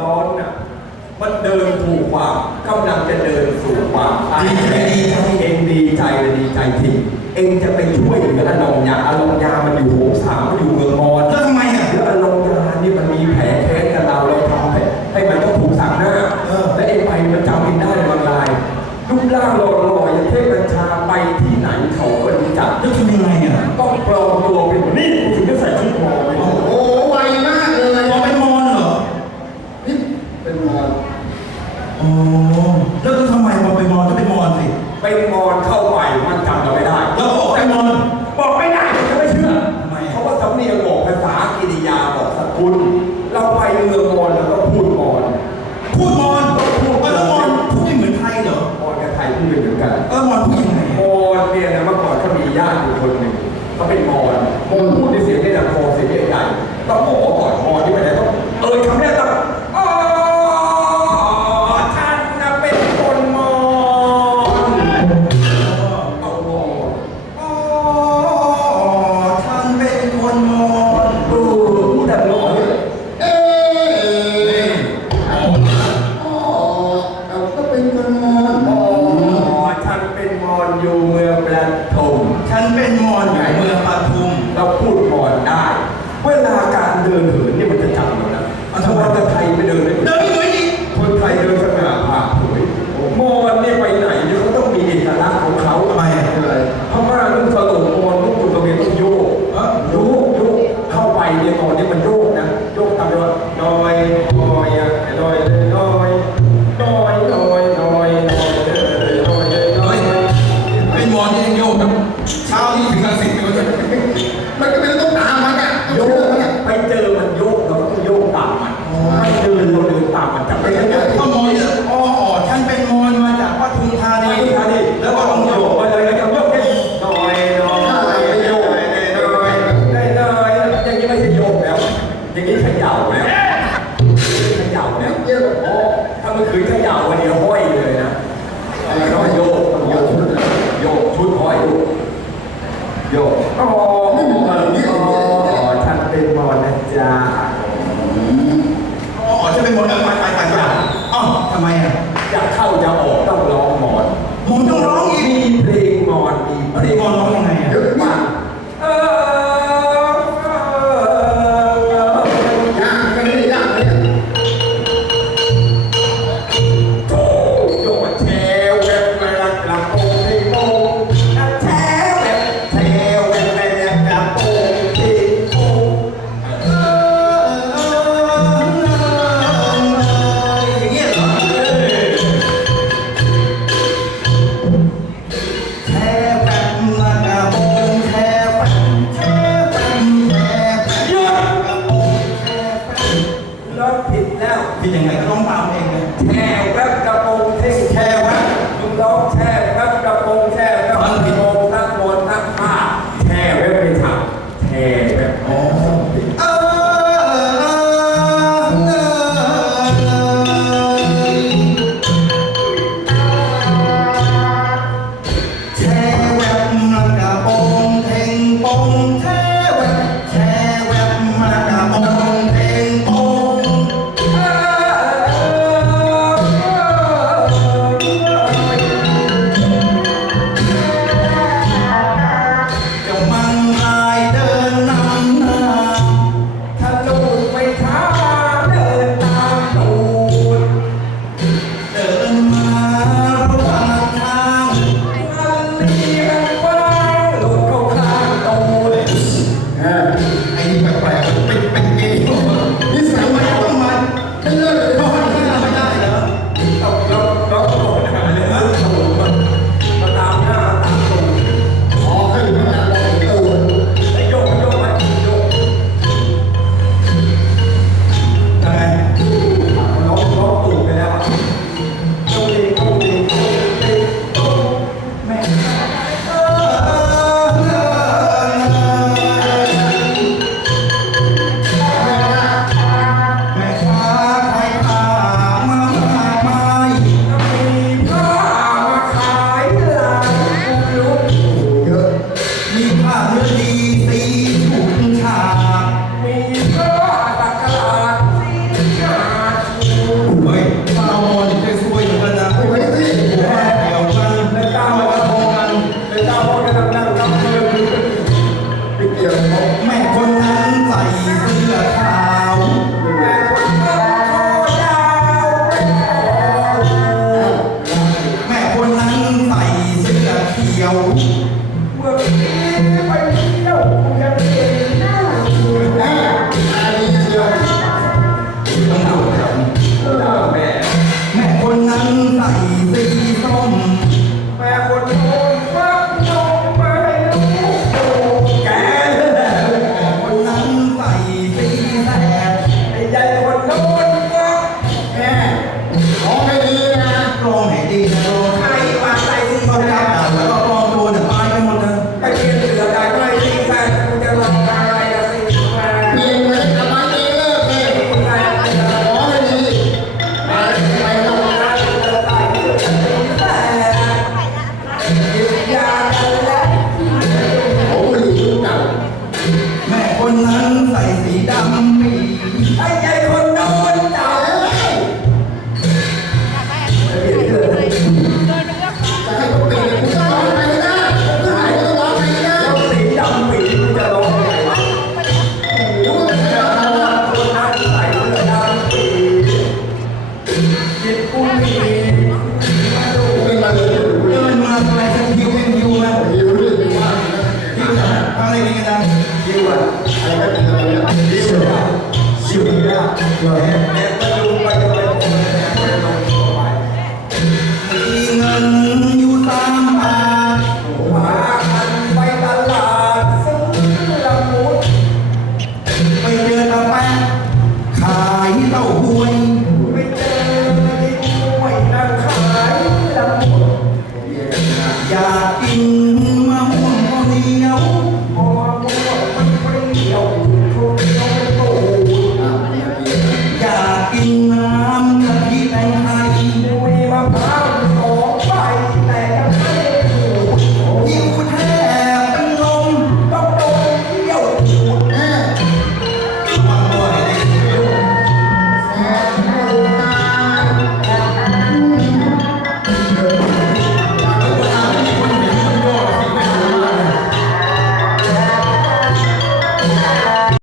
ร้อนน่ะมันเดินถูกความกำลังจะเดินสู่ความตายดีใจดีใจเองดีใจเลยดีใจทีเองจะไปช่วยเหลืออลองยาอลองยามันอยู่โหงสามมันอยู่ เป็นมอนเข้าไปมันจำเราไม่ได้แล้วบอกเป็นมอนบอกไม่ได้ผมจะไม่เชื่อทำไมเพราะว่าสำเนียงบอกภาษากิริยาบอกสกุล เราไปเมืองมอญแล้วก็พูดมอญพูดมอนพูดแล้วมอนพูดไม่เหมือนไทยเหรอมอญกับไทยพูดไม่เหมือนกันเออมอนพูดยังไงมอะอญเนี่ยนะเมื่อก่อนเขามีญาติอยู่คนหนึ่งเขาเป็นมอญมอญพูดในเสียงในลำโพงเสียงใหญ่ๆต้องบอ เวลาการเดินเหินเนี่ยมันจะจำเรานะทำไมแต่ไทยไม่เดินได้เดินไม่เหมือนอีกคนไทยเดินสง่าผ่าเผยมอญเนี่ยไปไหนเนี่ยเขาต้องมีเอกลักษณ์ของเขาทำไมอะอะไรพม่าลุงสลงมอญลุงตุตะเวนต้องโยกเออโยกโยกเข้าไปเนี่ยตอนนี้ จ๊ะอ๋อฉันเป็นมอนเออไปไปไปไปอ๋อทำไมอะจะเข้าจะออกต้องร้อ cho hết